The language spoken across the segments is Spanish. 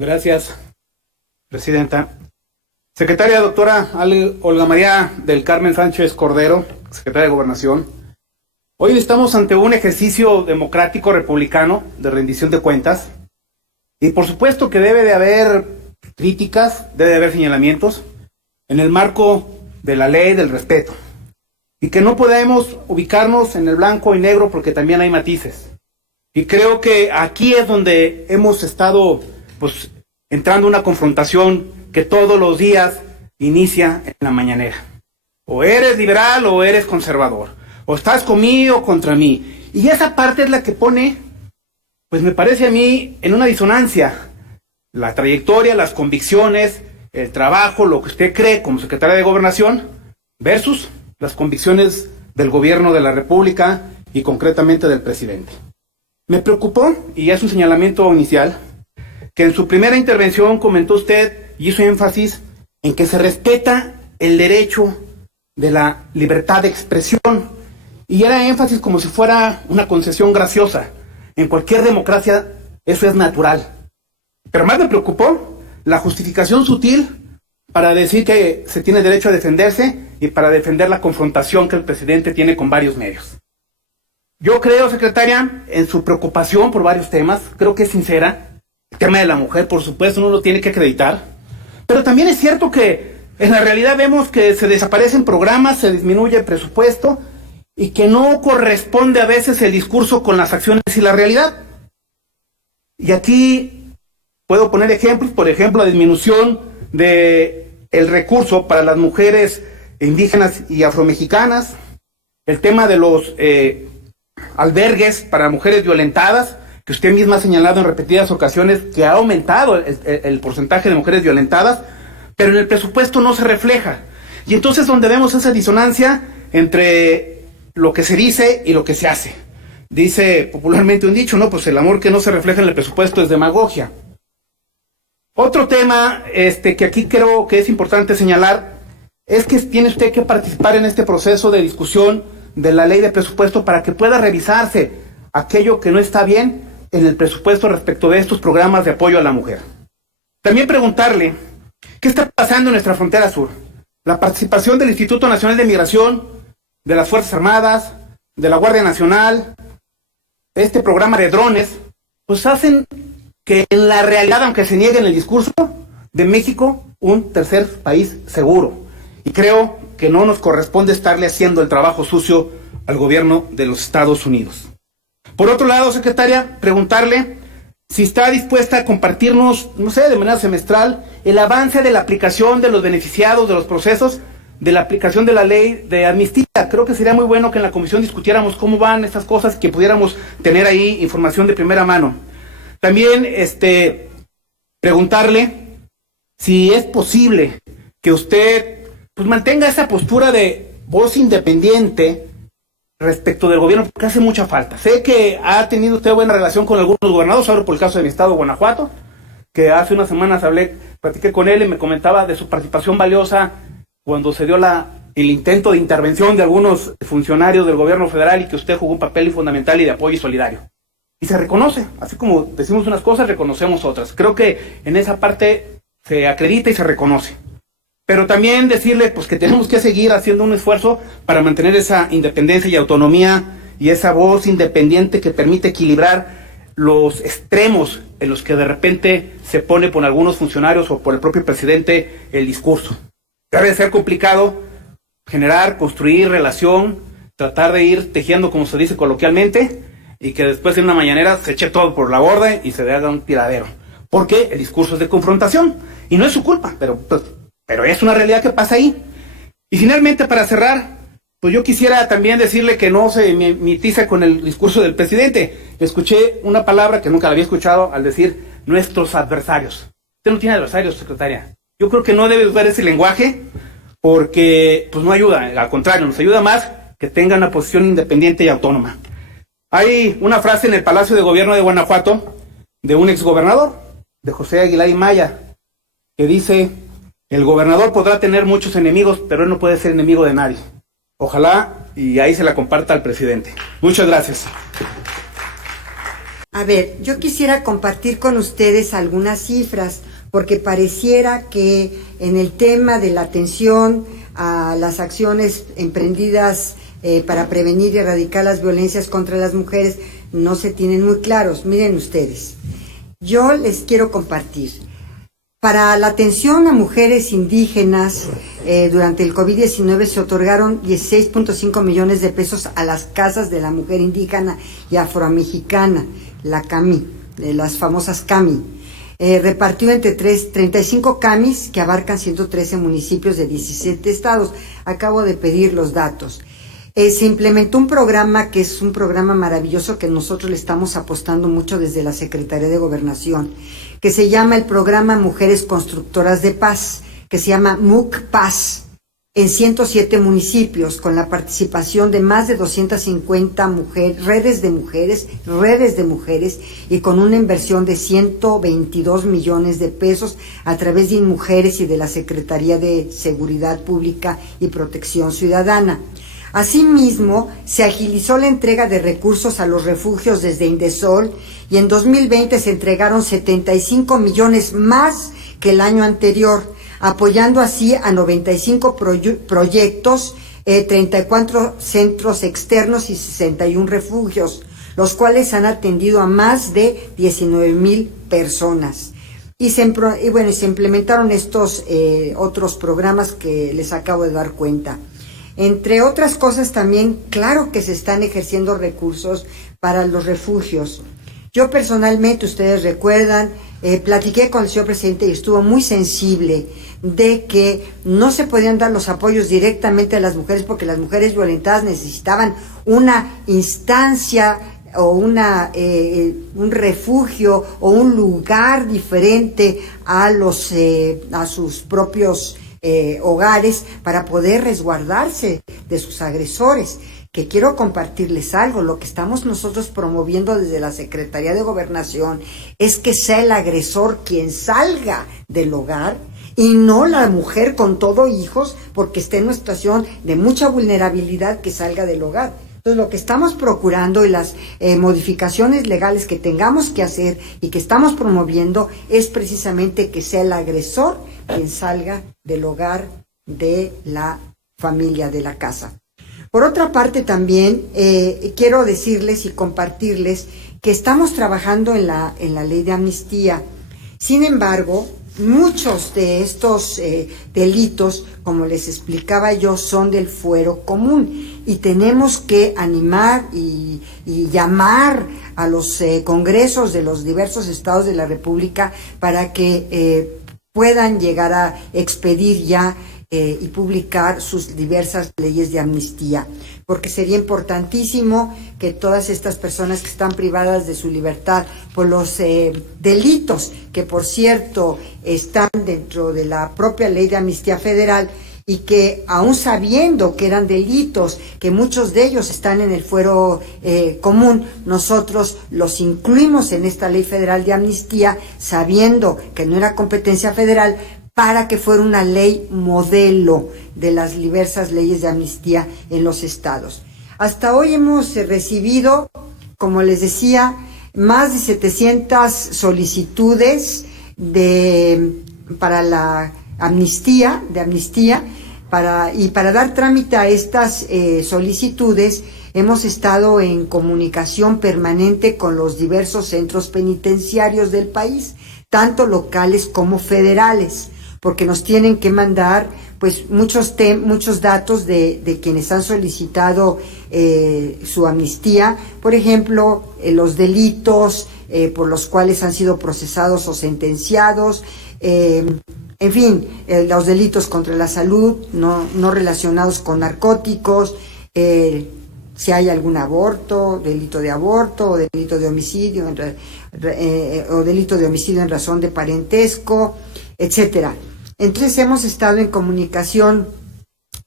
Gracias, presidenta. Secretaria doctora Olga María del Carmen Sánchez Cordero, secretaria de Gobernación. Hoy estamos ante un ejercicio democrático republicano de rendición de cuentas y por supuesto que debe de haber críticas, debe de haber señalamientos en el marco de la ley del respeto y que no podemos ubicarnos en el blanco y negro porque también hay matices. Y creo que aquí es donde hemos estado entrando una confrontación que todos los días inicia en la mañanera. O eres liberal o eres conservador. O estás conmigo o contra mí. Y esa parte es la que pone, me parece a mí, en una disonancia. La trayectoria, las convicciones, el trabajo, lo que usted cree como secretaria de Gobernación, versus las convicciones del gobierno de la República y concretamente del presidente. Me preocupó, y es un señalamiento inicial, que en su primera intervención comentó usted y hizo énfasis en que se respeta el derecho de la libertad de expresión. Y era énfasis como si fuera una concesión graciosa. En cualquier democracia eso es natural. Pero más me preocupó la justificación sutil para decir que se tiene derecho a defenderse y para defender la confrontación que el presidente tiene con varios medios. Yo creo, secretaria, en su preocupación por varios temas, creo que es sincera. El tema de la mujer, por supuesto, uno lo tiene que acreditar. Pero también es cierto que en la realidad vemos que se desaparecen programas, se disminuye el presupuesto y que no corresponde a veces el discurso con las acciones y la realidad. Y aquí puedo poner ejemplos, por ejemplo, la disminución del recurso para las mujeres indígenas y afromexicanas, el tema de los albergues para mujeres violentadas, que usted misma ha señalado en repetidas ocasiones que ha aumentado el porcentaje de mujeres violentadas, pero en el presupuesto no se refleja. Y entonces donde vemos esa disonancia entre lo que se dice y lo que se hace. Dice popularmente un dicho, ¿no? Pues el amor que no se refleja en el presupuesto es demagogia. Otro tema que aquí creo que es importante señalar es que tiene usted que participar en este proceso de discusión de la ley de presupuesto para que pueda revisarse aquello que no está bien en el presupuesto respecto de estos programas de apoyo a la mujer. También preguntarle, ¿qué está pasando en nuestra frontera sur? La participación del Instituto Nacional de Migración, de las Fuerzas Armadas, de la Guardia Nacional, este programa de drones, hacen que en la realidad, aunque se niegue en el discurso, de México un tercer país seguro. Y creo que no nos corresponde estarle haciendo el trabajo sucio al gobierno de los Estados Unidos. Por otro lado, secretaria, preguntarle si está dispuesta a compartirnos, de manera semestral, el avance de la aplicación de los beneficiados de los procesos de la aplicación de la ley de amnistía. Creo que sería muy bueno que en la comisión discutiéramos cómo van estas cosas, que pudiéramos tener ahí información de primera mano. También preguntarle si es posible que usted mantenga esa postura de voz independiente respecto del gobierno, porque hace mucha falta. Sé que ha tenido usted buena relación con algunos gobernadores, hablo por el caso de mi estado, Guanajuato, que hace unas semanas platiqué con él y me comentaba de su participación valiosa cuando se dio el intento de intervención de algunos funcionarios del gobierno federal y que usted jugó un papel fundamental y de apoyo y solidario. Y se reconoce, así como decimos unas cosas, reconocemos otras. Creo que en esa parte se acredita y se reconoce. Pero también decirle que tenemos que seguir haciendo un esfuerzo para mantener esa independencia y autonomía y esa voz independiente que permite equilibrar los extremos en los que de repente se pone por algunos funcionarios o por el propio presidente el discurso. Debe ser complicado generar, construir relación, tratar de ir tejiendo, como se dice coloquialmente, y que después en una mañanera se eche todo por la borda y se haga un tiradero. Porque el discurso es de confrontación y no es su culpa, pero es una realidad que pasa ahí. Y finalmente, para cerrar, yo quisiera también decirle que no se mimetice con el discurso del presidente. Escuché una palabra que nunca la había escuchado al decir nuestros adversarios. Usted no tiene adversarios, secretaria. Yo creo que no debe usar ese lenguaje porque no ayuda, al contrario, nos ayuda más que tenga una posición independiente y autónoma. Hay una frase en el Palacio de Gobierno de Guanajuato de un exgobernador, de José Aguilar y Maya, que dice: el gobernador podrá tener muchos enemigos, pero él no puede ser enemigo de nadie. Ojalá y ahí se la comparta al presidente. Muchas gracias. A ver, yo quisiera compartir con ustedes algunas cifras, porque pareciera que en el tema de la atención a las acciones emprendidas para prevenir y erradicar las violencias contra las mujeres no se tienen muy claros. Miren ustedes, yo les quiero compartir. Para la atención a mujeres indígenas, durante el COVID-19 se otorgaron 16.5 millones de pesos a las casas de la mujer indígena y afromexicana, la CAMI, de las famosas CAMI. Repartió entre 35 CAMIs que abarcan 113 municipios de 17 estados. Acabo de pedir los datos. Se implementó un programa que es un programa maravilloso que nosotros le estamos apostando mucho desde la Secretaría de Gobernación, que se llama el Programa Mujeres Constructoras de Paz, que se llama MUC Paz, en 107 municipios, con la participación de más de 250 redes de mujeres, y con una inversión de 122 millones de pesos a través de InMujeres y de la Secretaría de Seguridad Pública y Protección Ciudadana. Asimismo, se agilizó la entrega de recursos a los refugios desde Indesol y en 2020 se entregaron 75 millones más que el año anterior, apoyando así a 95 proyectos, 34 centros externos y 61 refugios, los cuales han atendido a más de 19,000 personas. Y se implementaron estos otros programas que les acabo de dar cuenta. Entre otras cosas también, claro que se están ejerciendo recursos para los refugios. Yo personalmente, ustedes recuerdan, platiqué con el señor presidente y estuvo muy sensible de que no se podían dar los apoyos directamente a las mujeres porque las mujeres violentadas necesitaban una instancia o un refugio o un lugar diferente a sus propios hogares para poder resguardarse de sus agresores. Que quiero compartirles algo, lo que estamos nosotros promoviendo desde la Secretaría de Gobernación es que sea el agresor quien salga del hogar y no la mujer con todo hijos porque esté en una situación de mucha vulnerabilidad que salga del hogar. Entonces lo que estamos procurando y las modificaciones legales que tengamos que hacer y que estamos promoviendo es precisamente que sea el agresor quien salga del hogar de la familia, de la casa. Por otra parte también quiero decirles y compartirles que estamos trabajando en la ley de amnistía. Sin embargo, muchos de estos delitos, como les explicaba yo, son del fuero común y tenemos que animar y llamar a los congresos de los diversos estados de la República para que puedan llegar a expedir ya y publicar sus diversas leyes de amnistía, porque sería importantísimo que todas estas personas que están privadas de su libertad por los delitos, que por cierto están dentro de la propia ley de amnistía federal, y que aún sabiendo que eran delitos, que muchos de ellos están en el fuero común, nosotros los incluimos en esta ley federal de amnistía, sabiendo que no era competencia federal, para que fuera una ley modelo de las diversas leyes de amnistía en los estados. Hasta hoy hemos recibido, como les decía, más de 700 solicitudes para la amnistía, para dar trámite a estas solicitudes hemos estado en comunicación permanente con los diversos centros penitenciarios del país, tanto locales como federales, porque nos tienen que mandar pues muchos datos de quienes han solicitado su amnistía, por ejemplo, los delitos por los cuales han sido procesados o sentenciados, en fin, los delitos contra la salud, no relacionados con narcóticos, si hay algún delito de aborto, o delito de homicidio, o delito de homicidio en razón de parentesco, etcétera. Entonces hemos estado en comunicación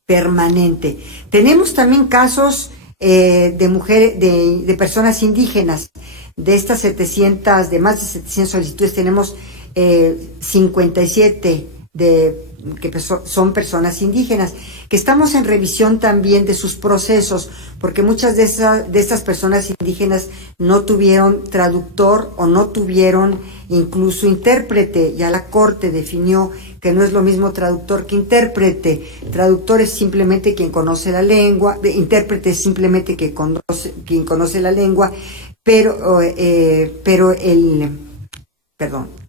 permanente. Tenemos también casos de mujeres, de personas indígenas. De estas de más de 700 solicitudes, tenemos 57 de son personas indígenas, que estamos en revisión también de sus procesos, porque muchas de estas personas indígenas no tuvieron traductor o no tuvieron incluso intérprete. Ya la Corte definió que no es lo mismo traductor que intérprete. Traductor es simplemente quien conoce la lengua, intérprete es simplemente quien conoce la lengua,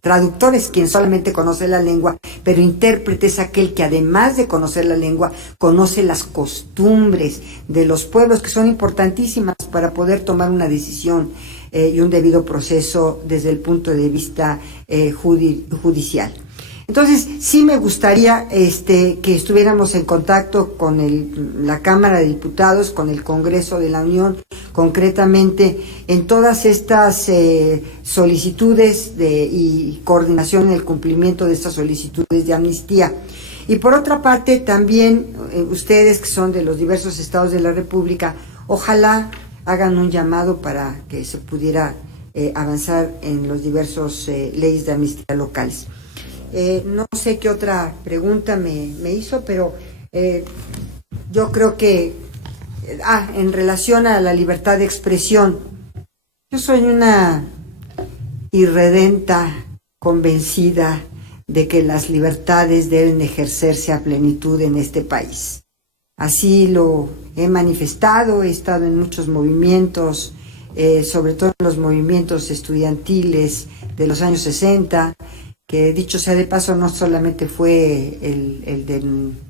traductor es quien solamente conoce la lengua, pero intérprete es aquel que además de conocer la lengua, conoce las costumbres de los pueblos, que son importantísimas para poder tomar una decisión y un debido proceso desde el punto de vista judicial. Entonces, sí me gustaría que estuviéramos en contacto con la Cámara de Diputados, con el Congreso de la Unión, concretamente en todas estas solicitudes y coordinación en el cumplimiento de estas solicitudes de amnistía. Y por otra parte, también ustedes que son de los diversos estados de la República, ojalá hagan un llamado para que se pudiera avanzar en los diversos leyes de amnistía locales. No sé qué otra pregunta me hizo, pero yo creo que, en relación a la libertad de expresión, yo soy una irredenta convencida de que las libertades deben ejercerse a plenitud en este país. Así lo he manifestado, he estado en muchos movimientos, sobre todo en los movimientos estudiantiles de los años 60, que dicho sea de paso no solamente fue el de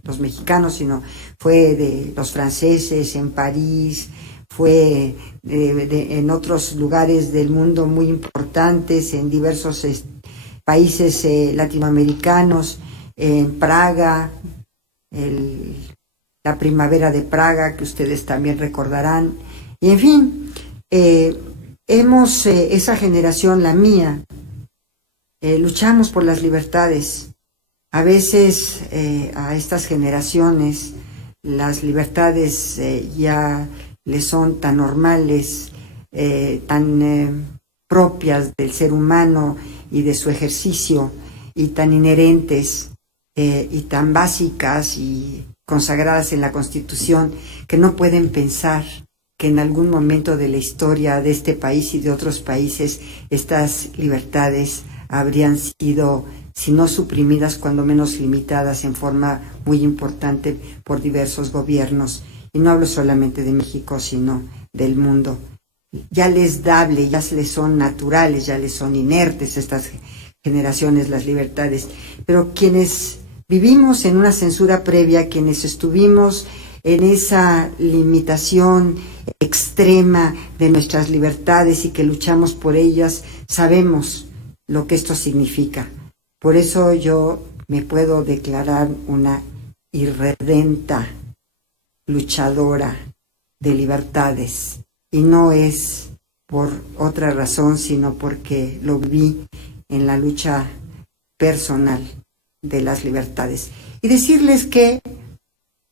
los mexicanos, sino fue de los franceses en París, fue en otros lugares del mundo muy importantes, en diversos países latinoamericanos, en Praga, la primavera de Praga, que ustedes también recordarán, y en fin, esa generación, la mía, luchamos por las libertades. A veces a estas generaciones las libertades ya les son tan normales, tan propias del ser humano y de su ejercicio, y tan inherentes y tan básicas y consagradas en la Constitución, que no pueden pensar que en algún momento de la historia de este país y de otros países estas libertades habrían sido, si no suprimidas, cuando menos limitadas en forma muy importante por diversos gobiernos. Y no hablo solamente de México, sino del mundo. Ya les son naturales, ya les son inertes estas generaciones las libertades. Pero quienes vivimos en una censura previa, quienes estuvimos en esa limitación extrema de nuestras libertades y que luchamos por ellas, sabemos lo que esto significa. Por eso yo me puedo declarar una irredenta luchadora de libertades, y no es por otra razón, sino porque lo vi en la lucha personal de las libertades. Y decirles que,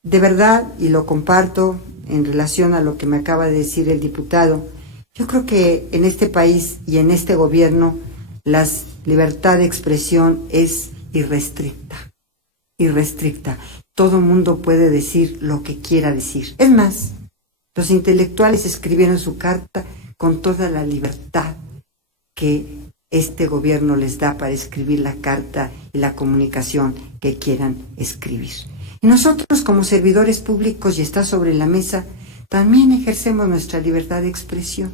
de verdad, y lo comparto en relación a lo que me acaba de decir el diputado, yo creo que en este país y en este gobierno la libertad de expresión es irrestricta. Todo mundo puede decir lo que quiera decir. Es más, los intelectuales escribieron su carta con toda la libertad que este gobierno les da para escribir la carta y la comunicación que quieran escribir. Y nosotros, como servidores públicos, y está sobre la mesa, también ejercemos nuestra libertad de expresión.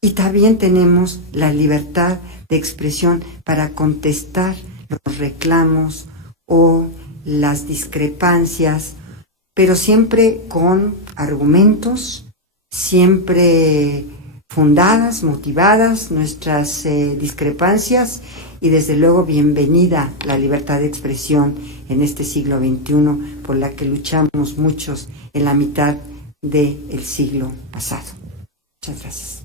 Y también tenemos la libertad de expresión para contestar los reclamos o las discrepancias, pero siempre con argumentos, siempre fundadas, motivadas nuestras discrepancias, y desde luego bienvenida la libertad de expresión en este siglo XXI, por la que luchamos muchos en la mitad del siglo pasado. Muchas gracias.